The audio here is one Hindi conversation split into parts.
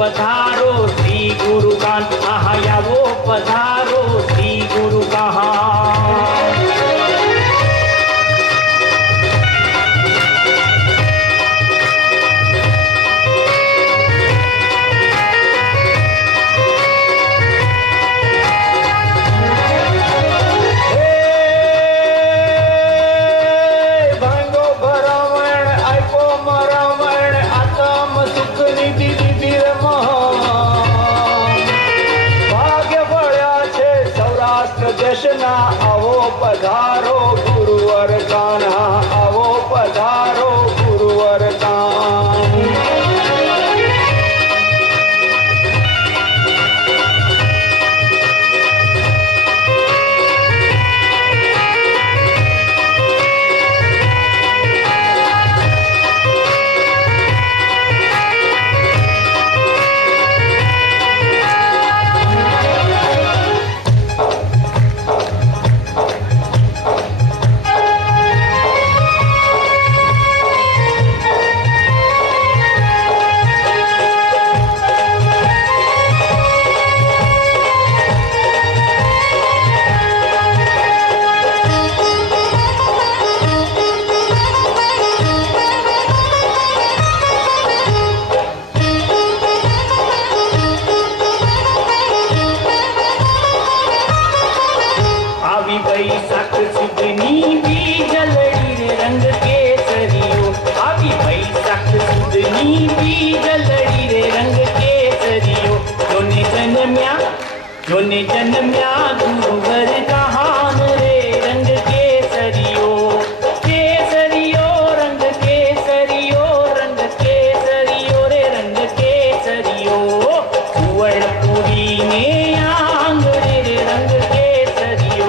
पधारो श्री गुरु कान आयावो पधारो श्री गुरु कहान। देशना आवो पधारो गुरुवर कान्हा आवो पधारो गुरुवर कान। बैसाख सुदनी बीजलड़ी रे रंग केसरियो आवी बैसाख सुदनी बीजलड़ी रे रंग केसरियो जोने जन्म्या गुरुवर कहान रे रंग केसरियो केसरियो रंग केसरियो रंग केसरियो रे रंग केसरियो सुवर्णपुरी ने आंग रे रंग केसरियो।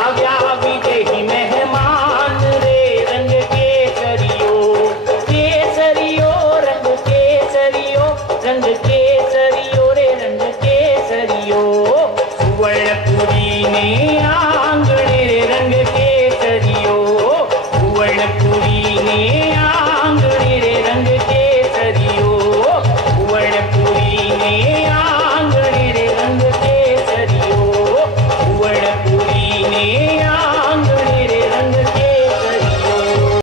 આવ્યા